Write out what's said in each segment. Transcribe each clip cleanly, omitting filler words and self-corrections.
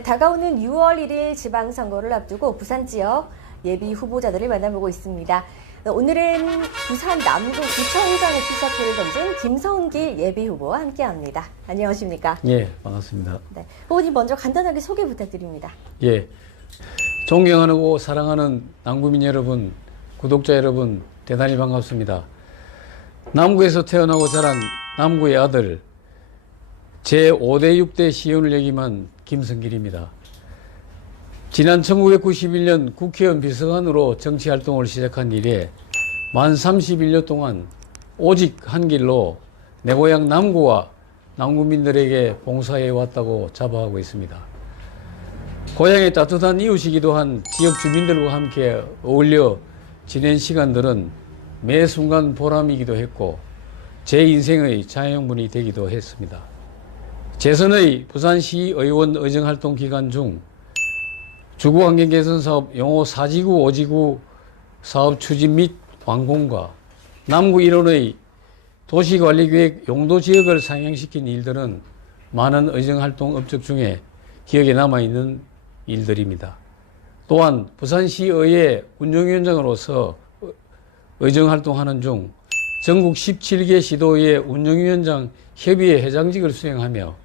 네, 다가오는 6월 1일 지방선거를 앞두고 부산 지역 예비 후보자들을 만나보고 있습니다. 오늘은 부산 남구구청장의 출사표를 던진 김성길 예비 후보와 함께합니다. 안녕하십니까? 예, 반갑습니다. 네, 후보님 먼저 간단하게 소개 부탁드립니다. 예, 존경하고 사랑하는 남구민 여러분, 구독자 여러분, 대단히 반갑습니다. 남구에서 태어나고 자란 남구의 아들, 제5대 6대 시의원을 역임한 김성길입니다. 지난 1991년 국회의원 비서관으로 정치활동을 시작한 이래 만 31년 동안 오직 한 길로 내 고향 남구와 남구민들에게 봉사해왔다고 자부하고 있습니다. 고향의 따뜻한 이웃이기도 한 지역 주민들과 함께 어울려 지낸 시간들은 매 순간 보람이기도 했고 제 인생의 자양분이 되기도 했습니다. 재선의 부산시 의원 의정활동 기간 중 주거환경 개선 사업 용호 4지구 5지구 사업 추진 및 완공과 남구 1호의 도시관리계획 용도 지역을 상향시킨 일들은 많은 의정활동 업적 중에 기억에 남아있는 일들입니다. 또한 부산시의회 운영위원장으로서 의정활동하는 중 전국 17개 시도의 운영위원장 협의회 회장직을 수행하며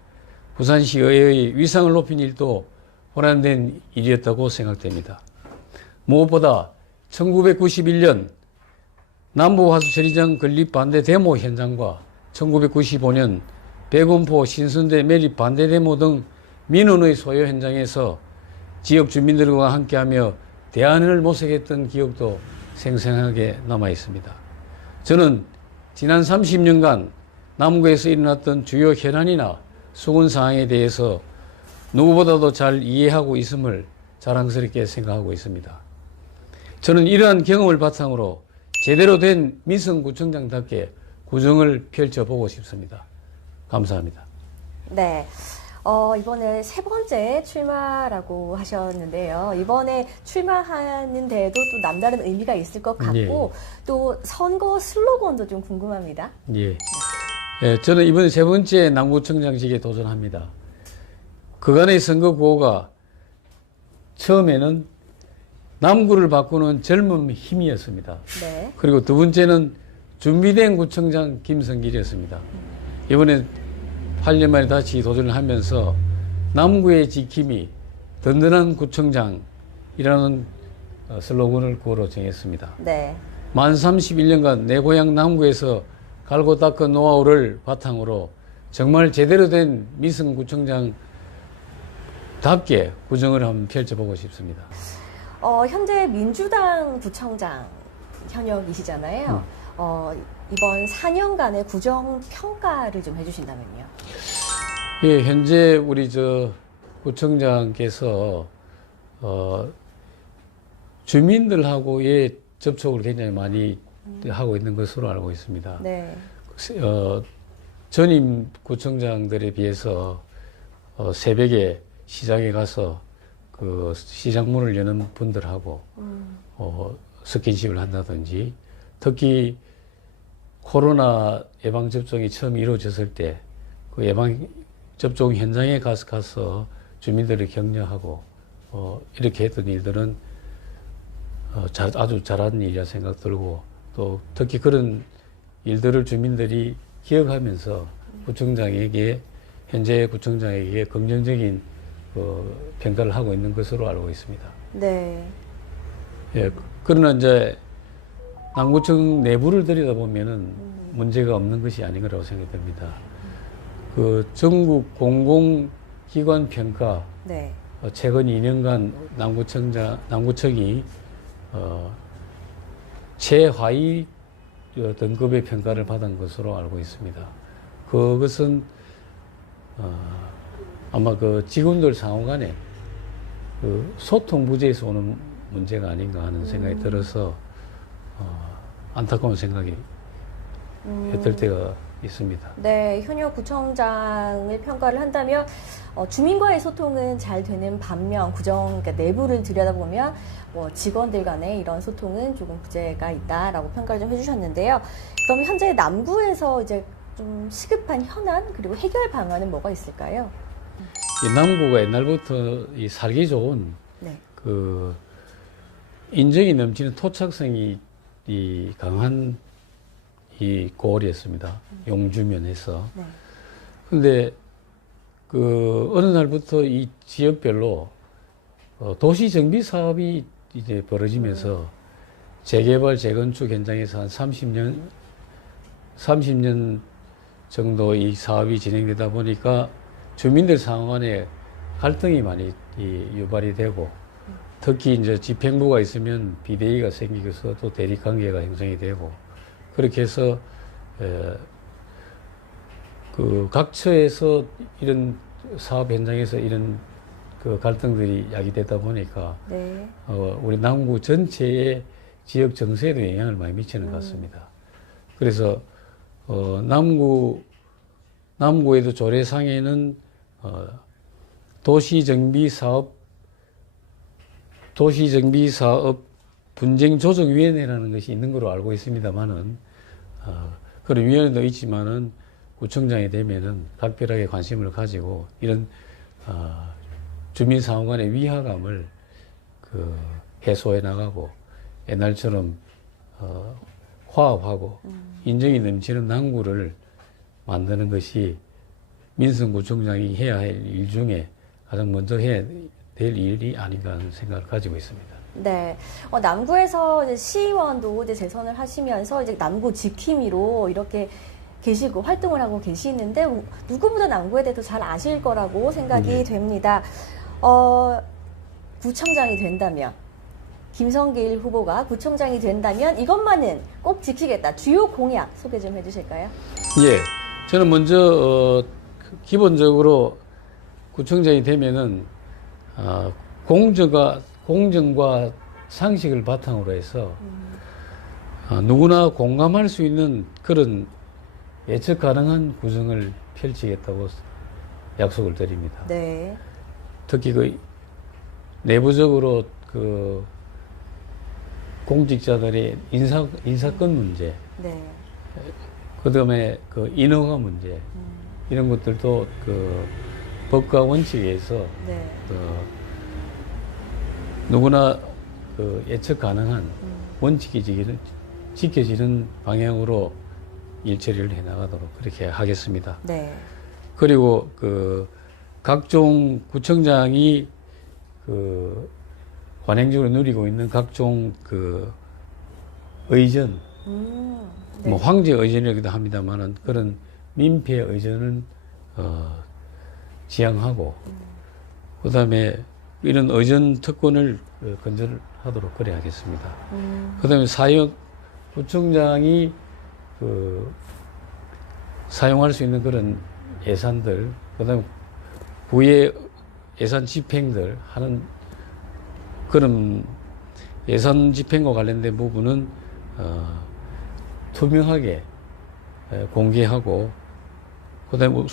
부산시의회의 위상을 높인 일도 보람된 일이었다고 생각됩니다. 무엇보다 1991년 남부화수처리장 건립 반대 데모 현장과 1995년 백운포 신선대 매립 반대 데모 등 민원의 소요 현장에서 지역 주민들과 함께하며 대안을 모색했던 기억도 생생하게 남아 있습니다. 저는 지난 30년간 남구에서 일어났던 주요 현안이나 수군 사항에 대해서 누구보다도 잘 이해하고 있음을 자랑스럽게 생각하고 있습니다. 저는 이러한 경험을 바탕으로 제대로 된 민선구청장답게 구정을 펼쳐보고 싶습니다. 감사합니다. 네. 이번에 세 번째 출마라고 하셨는데요. 이번에 출마하는 데에도 또 남다른 의미가 있을 것 같고, 또 선거 슬로건도 좀 궁금합니다. 예. 예, 저는 이번에 세 번째 남구청장직에 도전합니다. 그간의 선거 구호가 처음에는 남구를 바꾸는 젊은 힘이었습니다. 네. 그리고 두 번째는 준비된 구청장 김성길이었습니다. 이번에 8년 만에 다시 도전을 하면서 남구의 지킴이 든든한 구청장이라는 슬로건을 구호로 정했습니다. 네. 만 31년간 내 고향 남구에서 갈고 닦은 노하우를 바탕으로 정말 제대로 된 미성구청장 답게 구정을 한번 펼쳐보고 싶습니다. 현재 민주당 구청장 현역이시잖아요. 이번 4년간의 구정 평가를 좀 해주신다면요. 예, 현재 우리 구청장께서 주민들하고의 접촉을 굉장히 많이 하고 있는 것으로 알고 있습니다. 네. 전임 구청장들에 비해서 새벽에 시장에 가서 그 시장 문을 여는 분들하고 스킨십을 한다든지, 특히 코로나 예방 접종이 처음 이루어졌을 때 그 예방 접종 현장에 가서 주민들을 격려하고 이렇게 했던 일들은 아주 잘한 일이라 생각 들고, 또 특히 그런 일들을 주민들이 기억하면서 구청장에게, 현재 구청장에게 긍정적인 평가를 하고 있는 것으로 알고 있습니다. 네. 예, 그러나 이제 남구청 내부를 들여다보면은 문제가 없는 것이 아닌 거라고 생각됩니다. 그 전국 공공기관 평가, 네. 최근 2년간 남구청이 최하위 등급의 평가를 받은 것으로 알고 있습니다. 그것은 아마 그 직원들 상호 간에 그 소통 부재에서 오는 문제가 아닌가 하는 생각이 들어서 안타까운 생각이 들 때가 있습니다. 네, 현역 구청장을 평가를 한다면 주민과의 소통은 잘 되는 반면 그러니까 내부를 들여다보면 직원들 간의 이런 소통은 조금 부재가 있다라고 평가를 좀 해주셨는데요. 그럼 현재 남구에서 이제 좀 시급한 현안 그리고 해결 방안은 뭐가 있을까요? 이 남구가 옛날부터 이 살기 좋은 네. 그 인정이 넘치는 토착성이 이 강한 이 고을이었습니다. 용주면에서. 네. 근데 그 어느 날부터 이 지역별로 도시 정비 사업이 이제 벌어지면서 재개발 재건축 현장에서 한 30년 정도 이 사업이 진행되다 보니까 주민들 상황 간에 갈등이 많이 유발이 되고 특히 이제 집행부가 있으면 비대위가 생기면서 또 대립 관계가 형성이 되고 그렇게 해서 그 각처에서 이런 사업 현장에서 이런 그 갈등들이 야기되다 보니까 네. 우리 남구 전체의 지역 정세에도 영향을 많이 미치는 것 같습니다. 그래서 남구에도 조례상에는 도시정비사업 분쟁조정위원회라는 것이 있는 걸로 알고 있습니다만은 그런 위원회도 있지만은 구청장이 되면은 각별하게 관심을 가지고 이런 주민 상호 간의 위화감을 그 해소해 나가고 옛날처럼 화합하고 인정이 넘치는 남구를 만드는 것이 민선구청장이 해야 할 일 중에 가장 먼저 해야 될 일이 아닌가 하는 생각을 가지고 있습니다. 네. 남구에서 이제 시의원도 이제 재선을 하시면서 이제 남구 지킴이로 이렇게 계시고 활동을 하고 계시는데 누구보다 남구에 대해서 잘 아실 거라고 생각이 됩니다. 구청장이 된다면 김성길 후보가 구청장이 된다면 이것만은 꼭 지키겠다. 주요 공약 소개 좀 해주실까요? 예, 저는 먼저 기본적으로 구청장이 되면은 공정과 상식을 바탕으로 해서 누구나 공감할 수 있는 그런 예측 가능한 구성을 펼치겠다고 약속을 드립니다. 네. 특히 그 내부적으로 그 공직자들의 인사권 문제, 네. 그다음에 그 인허가 문제 이런 것들도 그 법과 원칙에 의해서 네. 누구나 그 예측 가능한 원칙이 지켜지는 방향으로 일처리를 해 나가도록 그렇게 하겠습니다. 네. 그리고 그 각종 구청장이 그 관행적으로 누리고 있는 각종 그 의전, 네. 뭐 황제 의전이라고도 합니다만은 그런 민폐 의전은 지양하고 그다음에 이런 의전 특권을 건설하도록 그래 하겠습니다. 그다음에 구청장이 그 사용할 수 있는 그런 예산들, 그다음에 구의 예산 집행들 하는 그런 예산 집행과 관련된 부분은 투명하게 공개하고 그다음에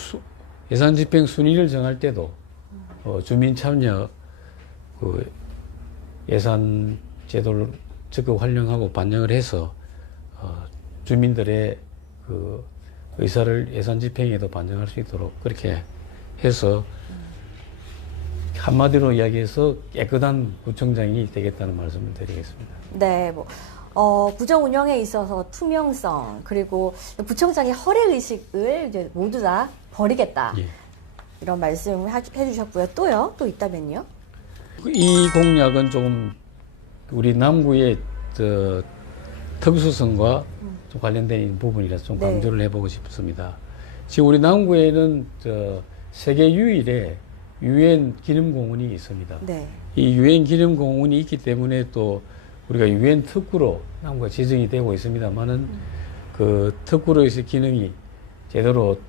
예산 집행 순위를 정할 때도 주민 참여 그 예산 제도를 적극 활용하고 반영을 해서 주민들의 그 의사를 예산 집행에도 반영할 수 있도록 그렇게 해서 한마디로 이야기해서 깨끗한 구청장이 되겠다는 말씀을 드리겠습니다. 네, 구청 운영에 있어서 투명성 그리고 구청장의 허례 의식을 이제 모두 다 버리겠다. 예. 이런 말씀 해주셨고요. 또요? 또 있다면요? 이 공약은 조금 우리 남구의 특수성과 좀 관련된 부분이라서 좀 네. 강조를 해보고 싶습니다. 지금 우리 남구에는 세계 유일의 유엔 기념공원이 있습니다. 네. 이 유엔 기념공원이 있기 때문에 또 우리가 유엔 특구로 남구가 지정이 되고 있습니다만은 그 특구로의 기능이 제대로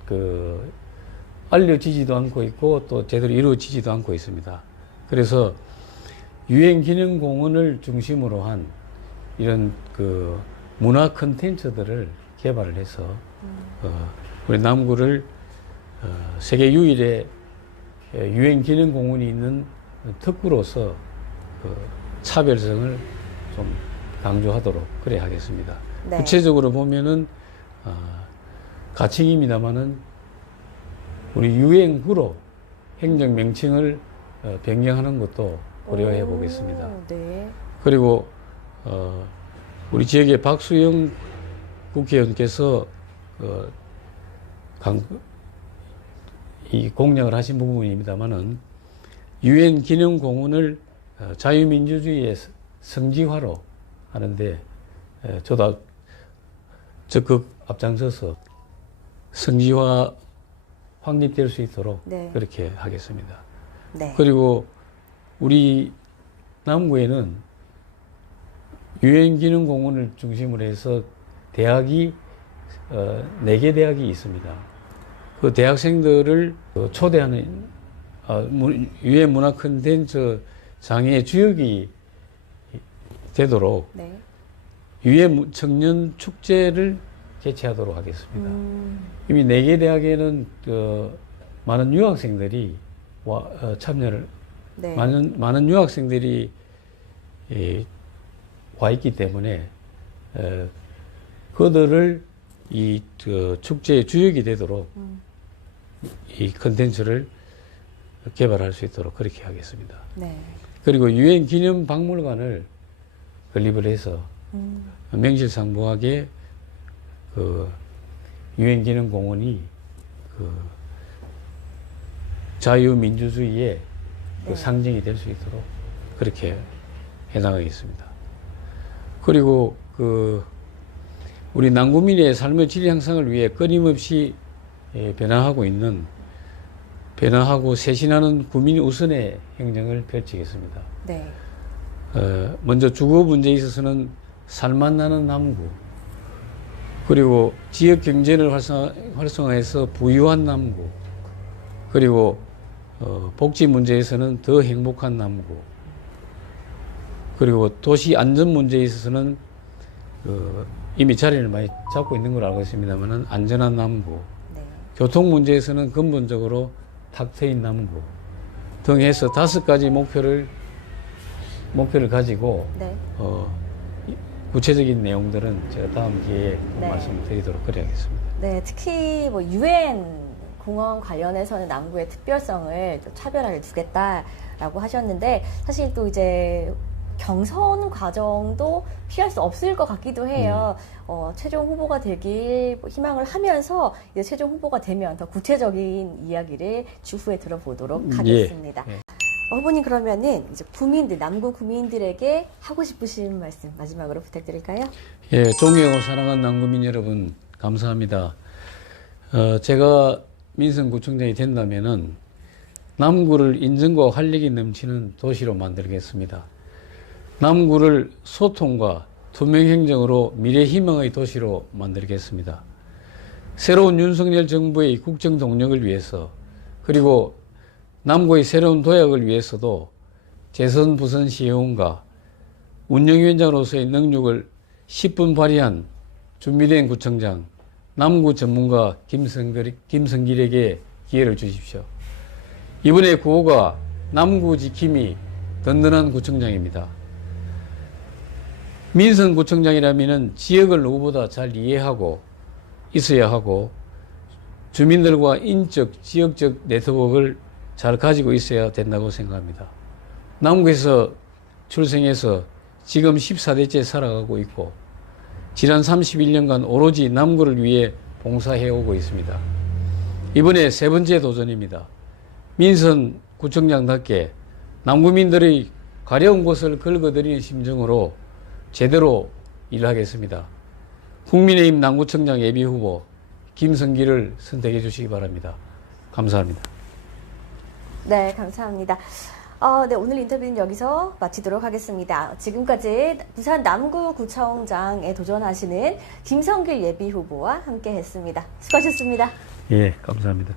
알려지지도 않고 있고 또 제대로 이루어지지도 않고 있습니다. 그래서 유엔 기념공원을 중심으로 한 이런 그 문화 콘텐츠들을 개발을 해서 우리 남구를 세계 유일의 유엔 기념공원이 있는 특구로서 차별성을 좀 강조하도록 그래 하겠습니다. 네. 구체적으로 보면은 가칭입니다만은 우리 유엔구로 행정 명칭을 변경하는 것도 고려해 보겠습니다. 네. 그리고 우리 지역의 박수영 국회의원께서 이 공약을 하신 부분입니다만은 유엔 기념 공원을 자유민주주의의 성지화로 하는데 저도 적극 앞장서서 성지화 확립될 수 있도록 네. 그렇게 하겠습니다. 네. 그리고 우리 남구에는 유엔 기념 공원을 중심으로 해서 대학이 4개 대학이 있습니다. 그 대학생들을 초대하는 유엔 문화 콘텐츠 장애 주역이 되도록 네. 유엔 청년 축제를 개최하도록 하겠습니다. 이미 4개 대학에는 많은 유학생들이 참여를 네. 많은 유학생들이 와 있기 때문에 그들을 이 축제의 주역이 되도록 이 컨텐츠를 개발할 수 있도록 그렇게 하겠습니다. 네. 그리고 유엔 기념 박물관을 건립을 해서 명실상부하게 그 유엔 기념 공원이 그 자유민주주의의 그 네. 상징이 될 수 있도록 그렇게 해나가겠습니다. 그리고 우리 남구민의 삶의 질 향상을 위해 끊임없이 변화하고 쇄신하는 구민 우선의 행정을 펼치겠습니다. 네. 먼저 주거 문제에 있어서는 살맛나는 남구, 그리고 지역 경제를 활성화해서 부유한 남구, 그리고 복지 문제에서는 더 행복한 남구, 그리고 도시 안전 문제에 있어서는 이미 자리를 많이 잡고 있는 걸로 알고 있습니다만 안전한 남구, 네. 교통 문제에서는 근본적으로 탁 트인 남구 등 해서 5가지 목표를 가지고 네. 구체적인 내용들은 제가 다음 기회에 네. 말씀드리도록 그래야겠습니다. 네, 특히 뭐 유엔 공원 관련해서는 남구의 특별성을 또 차별화를 두겠다라고 하셨는데 사실 또 이제 경선 과정도 피할 수 없을 것 같기도 해요. 최종 후보가 되길 희망을 하면서 이제 최종 후보가 되면 더 구체적인 이야기를 추후에 들어보도록 하겠습니다. 예. 후보님 그러면은 이제 남구 구민들에게 하고 싶으신 말씀 마지막으로 부탁드릴까요? 예, 존경하고 사랑하는 남구민 여러분 감사합니다. 제가 민선구청장이 된다면은 남구를 인정과 활력이 넘치는 도시로 만들겠습니다. 남구를 소통과 투명 행정으로 미래 희망의 도시로 만들겠습니다. 새로운 윤석열 정부의 국정 동력을 위해서 그리고 남구의 새로운 도약을 위해서도 재선 부선 시의원과 운영위원장으로서의 능력을 10분 발휘한 준비된 구청장 남구 전문가 김성길에게 기회를 주십시오. 이번에 구호가 남구 지킴이 든든한 구청장입니다. 민선구청장이라면 지역을 누구보다 잘 이해하고 있어야 하고 주민들과 인적, 지역적 네트워크를 잘 가지고 있어야 된다고 생각합니다. 남구에서 출생해서 지금 14대째 살아가고 있고 지난 31년간 오로지 남구를 위해 봉사해오고 있습니다. 이번에 3번째 도전입니다. 민선구청장답게 남구민들의 가려운 곳을 긁어들이는 심정으로 제대로 일하겠습니다. 국민의힘 남구청장 예비후보 김성길을 선택해 주시기 바랍니다. 감사합니다. 네, 감사합니다. 네, 오늘 인터뷰는 여기서 마치도록 하겠습니다. 지금까지 부산 남구구청장에 도전하시는 김성길 예비후보와 함께 했습니다. 수고하셨습니다. 예, 감사합니다.